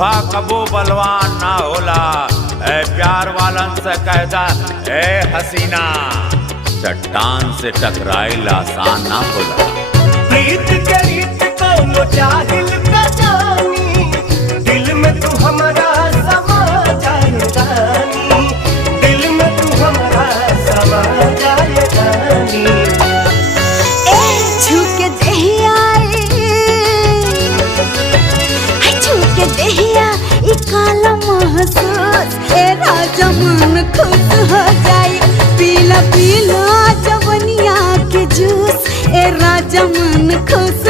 लोहा कबो बलवान ना होला। ए प्यार वालन से कहता ए हसीना, चट्टान से टकराइल आसान ना होला। प्रीत के रीत कौनो जाहिल का जानी, दिल में तू हमारा समा जाए रानी, दिल में तू हमारा समा जाए रानी। छूके देहिया छूके देहिया ई काला महसूस, ए राजा मन खुश हो जाए। पीला पीला जवनिया के जूस, ए राजा मन खुश